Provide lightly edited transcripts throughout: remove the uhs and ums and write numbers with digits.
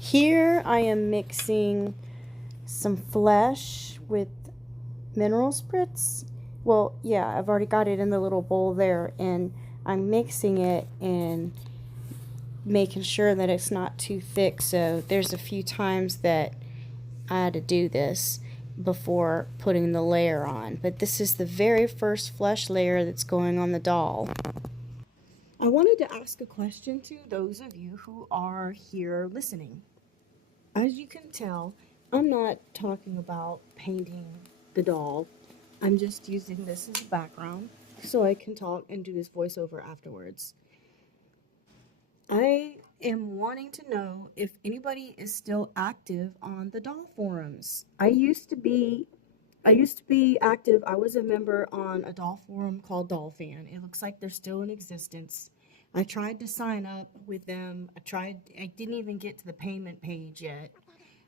Here I am mixing some flesh with mineral spritz. Well, yeah, I've already got it in the little bowl there, and I'm mixing it and making sure that it's not too thick. So there's a few times that I had to do this before putting the layer on. But this is the very first flesh layer that's going on the doll. I wanted to ask a question to those of you who are here listening. As you can tell, I'm not talking about painting the doll. I'm just using this as a background so I can talk and do this voiceover afterwards. I am wanting to know if anybody is still active on the doll forums. I used to be active. I was a member on a doll forum called Doll Fan. It looks like they're still in existence. I tried to sign up with them. I didn't even get to the payment page yet.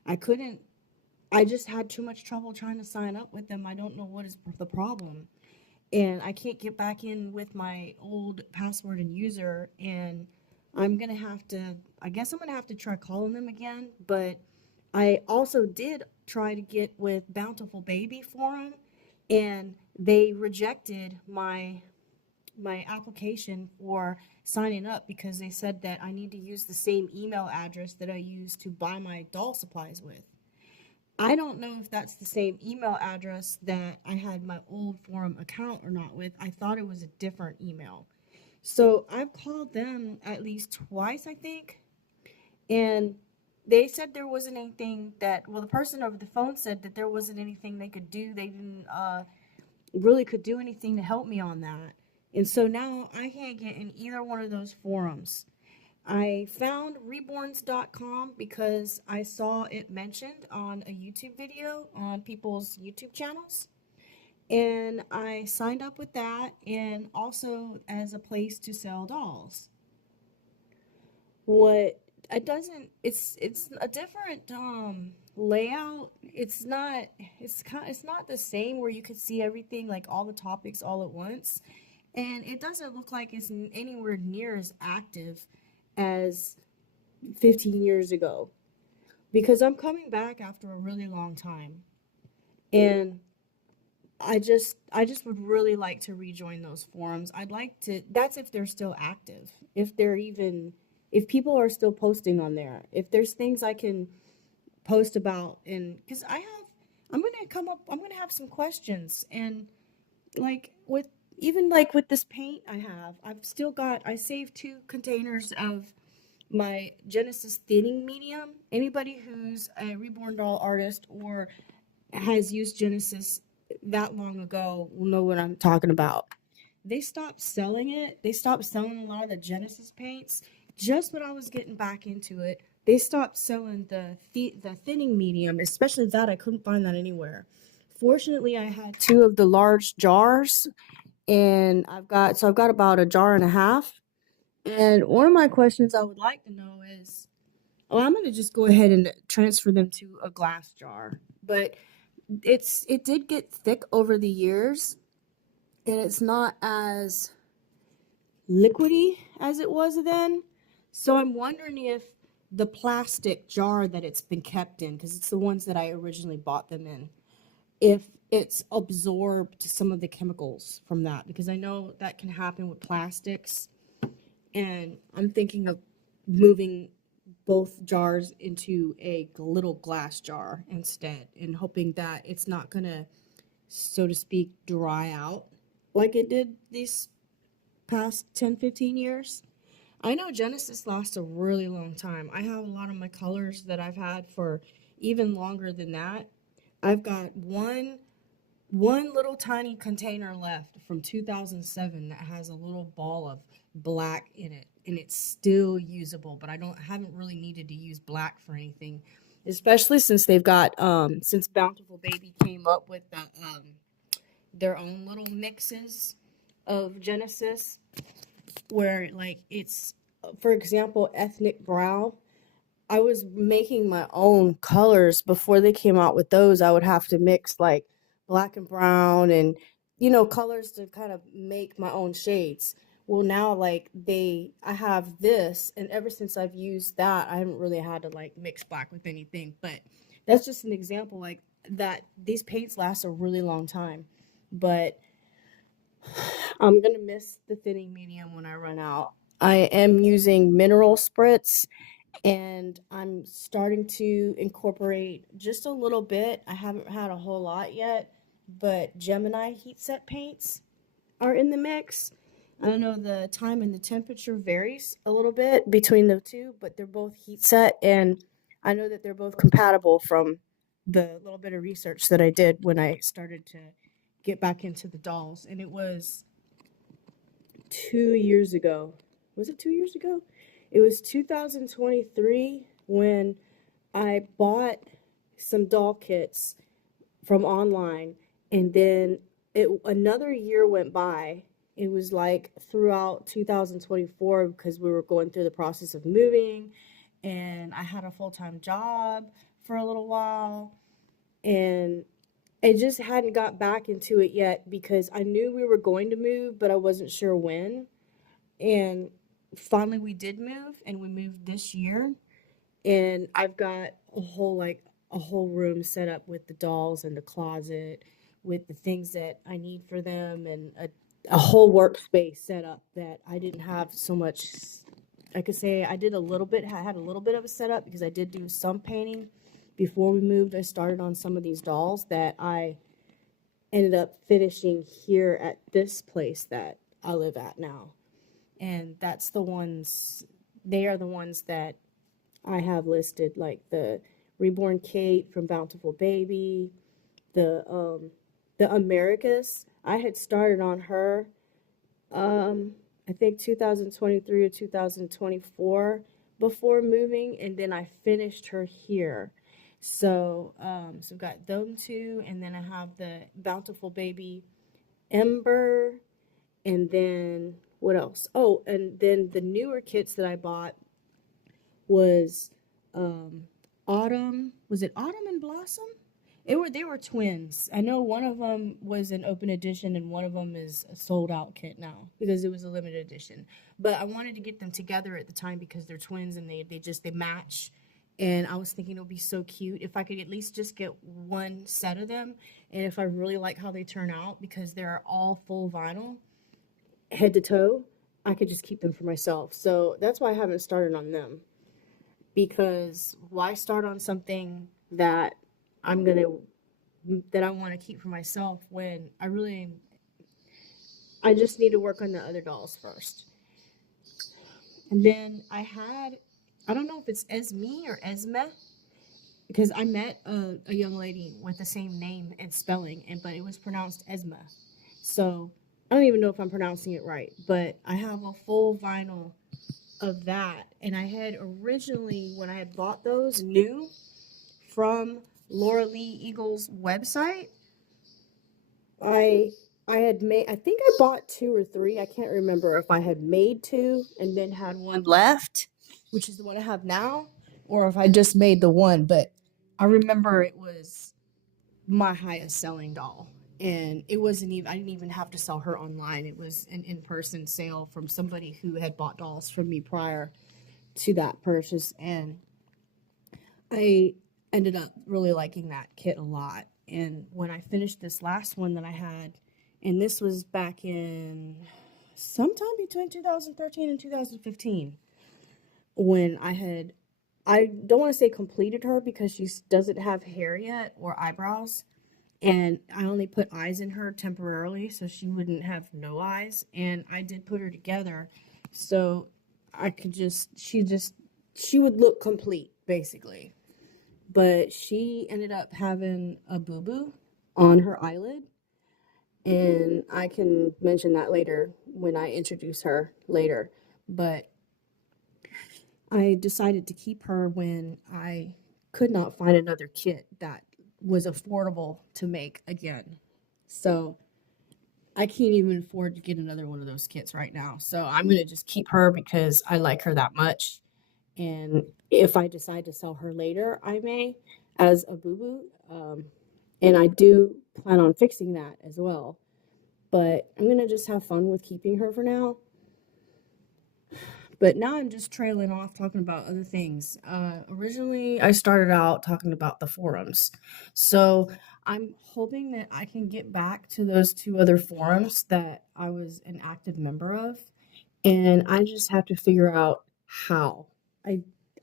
I couldn't I just had too much trouble trying to sign up with them. I don't know what is the problem. And I can't get back in with my old password and user. And I guess I'm going to have to try calling them again. But I also did try to get with Bountiful Baby Forum, and they rejected my application for signing up because they said that I need to use the same email address that I use to buy my doll supplies with. I don't know if that's the same email address that I had my old forum account or not with. I thought it was a different email. So I've called them at least twice, I think, and they said there wasn't anything the person over the phone said that there wasn't anything they could do. They didn't really could do anything to help me on that. And so now I can't get in either one of those forums. I found reborns.com because I saw it mentioned on a YouTube video on people's YouTube channels. And I signed up with that, and also as a place to sell dolls. What it doesn't it's a different layout. It's not the same where you could see everything, like all the topics all at once. And it doesn't look like it's anywhere near as active as 15 years ago, because I'm coming back after a really long time, and I just would really like to rejoin those forums. I'd like to That's if they're still active. If people are still posting on there. If there's things I can post about, and cuz I'm going to have some questions, and like with this paint I saved 2 containers of my Genesis thinning medium. Anybody who's a Reborn Doll artist or has used Genesis that long ago will know what I'm talking about. They stopped selling it. They stopped selling a lot of the Genesis paints just when I was getting back into it. They stopped selling the thinning medium, especially that. I couldn't find that anywhere. Fortunately, I had 2 of the large jars, and I've got about a jar and a half. And one of my questions I would like to know is, I'm going to just go ahead and transfer them to a glass jar. But it did get thick over the years, and it's not as liquidy as it was then. So I'm wondering if the plastic jar that it's been kept in, because it's the ones that I originally bought them in, if it's absorbed some of the chemicals from that, because I know that can happen with plastics. And I'm thinking of moving both jars into a little glass jar instead, and hoping that it's not gonna, so to speak, dry out like it did these past 10-15 years. I know Genesis lasts a really long time. I have a lot of my colors that I've had for even longer than that. I've got one little tiny container left from 2007 that has a little ball of black in it, and it's still usable, but I don't haven't really needed to use black for anything, especially since they've got since Bountiful Baby came up with their own little mixes of Genesis, where like it's, for example, ethnic brown. I was making my own colors before they came out with those. I would have to mix like black and brown and colors to kind of make my own shades. Well, now like I have this, and ever since I've used that, I haven't really had to like mix black with anything. But that's just an example, like that these paints last a really long time. But I'm gonna miss the thinning medium when I run out. I am using mineral spritz, and I'm starting to incorporate just a little bit. I haven't had a whole lot yet, but Gemini heat set paints are in the mix. I don't know, the time and the temperature varies a little bit between the two, but they're both heat set, and I know that they're both compatible from the little bit of research that I did when I started to get back into the dolls. And it was 2 years ago. Was it 2 years ago? It was 2023 when I bought some doll kits from online, and then another year went by. It was like throughout 2024 because we were going through the process of moving, and I had a full-time job for a little while, and I just hadn't got back into it yet because I knew we were going to move, but I wasn't sure when. And finally we did move, and we moved this year, and I've got a whole room set up with the dolls and the closet with the things that I need for them, and a whole workspace set up that I didn't have so much. I could say I did a little bit, I had a little bit of a setup because I did do some painting before we moved. I started on some of these dolls that I ended up finishing here at this place that I live at now. And that's the ones, they are the ones that I have listed, like the Reborn Kate from Bountiful Baby, the Americas. I had started on her, I think 2023 or 2024 before moving, and then I finished her here. So I've got them two, and then I have the Bountiful Baby Ember, and then what else? Oh, and then the newer kits that I bought was um Autumn. Was it Autumn and Blossom? They were twins. I know one of them was an open edition and one of them is a sold out kit now because it was a limited edition. But I wanted to get them together at the time because they're twins and they match. And I was thinking it would be so cute if I could at least just get one set of them, and if I really like how they turn out because they're all full vinyl head to toe, I could just keep them for myself. So that's why I haven't started on them, because why start on something that I'm gonna that I want to keep for myself when I just need to work on the other dolls first. And then I don't know if it's Esme or Esme, because I met a young lady with the same name and spelling, but it was pronounced Esma. So I don't even know if I'm pronouncing it right, but I have a full vinyl of that. And I had originally, when I had bought those new from Laura Lee Eagle's website, I I had made, I think I bought two or three. I can't remember if I had made two and then had one left, which is the one I have now, or if I just made the one. But I remember it was my highest selling doll. And it wasn't even, I didn't even have to sell her online. It was an in person sale from somebody who had bought dolls from me prior to that purchase. And I ended up really liking that kit a lot. And when I finished this last one that I had, and this was back in sometime between 2013 and 2015, when I don't want to say completed her because she doesn't have hair yet or eyebrows. And I only put eyes in her temporarily so she wouldn't have no eyes. And I did put her together so I could she would look complete basically. But she ended up having a boo boo on her eyelid. And I can mention that later when I introduce her later. But I decided to keep her when I could not find another kit that was affordable to make again. So I can't even afford to get another one of those kits right now. So I'm going to just keep her because I like her that much. And if I decide to sell her later, I may as a boo boo. And I do plan on fixing that as well. But I'm going to just have fun with keeping her for now. But now I'm just trailing off talking about other things. Originally, I started out talking about the forums. So I'm hoping that I can get back to those two other forums that I was an active member of. And I just have to figure out how. I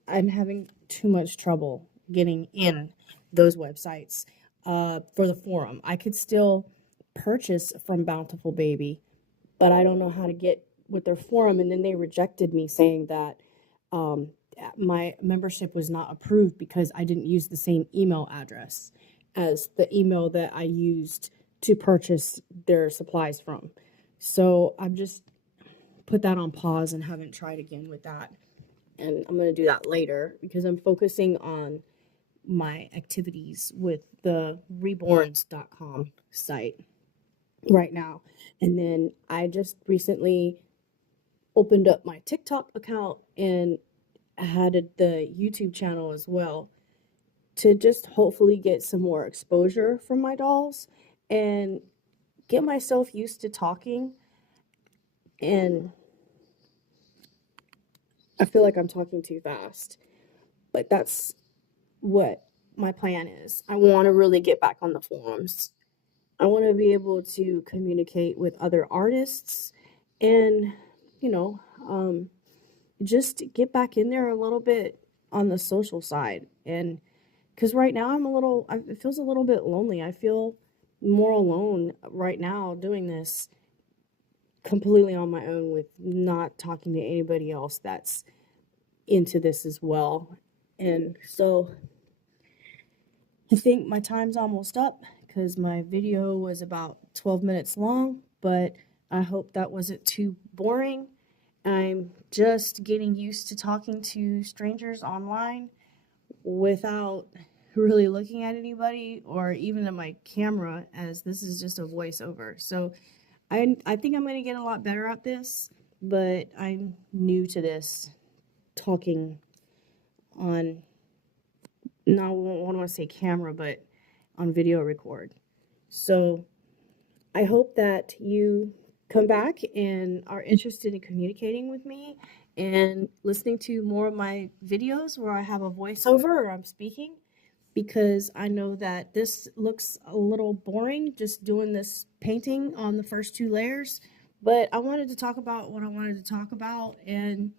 I'm having too much trouble getting in those websites for the forum. I could still purchase from Bountiful Baby, but I don't know how to get with their forum. And then they rejected me saying that um, my membership was not approved because I didn't use the same email address as the email that I used to purchase their supplies from. So I've just put that on pause and haven't tried again with that. And I'm going to do that later because I'm focusing on my activities with the reborns.com site right now. And then I just recently opened up my TikTok account and added the YouTube channel as well to just hopefully get some more exposure from my dolls and get myself used to talking. And I feel like I'm talking too fast, but that's what my plan is. I want to really get back on the forums. I want to be able to communicate with other artists and, you know, just get back in there a little bit on the social side. And because right now it feels a little bit lonely. I feel more alone right now doing this completely on my own with not talking to anybody else that's into this as well. And so I think my time's almost up because my video was about 12 minutes long, but I hope that wasn't too boring. I'm just getting used to talking to strangers online without really looking at anybody or even at my camera, as this is just a voiceover. So I think I'm going to get a lot better at this, but I'm new to this talking on, no, I don't want to say camera, but on video record. So I hope that you come back and are interested in communicating with me and listening to more of my videos where I have a voiceover or I'm speaking, because I know that this looks a little boring just doing this painting on the first two layers, but I wanted to talk about what I wanted to talk about, and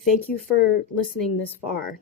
thank you for listening this far.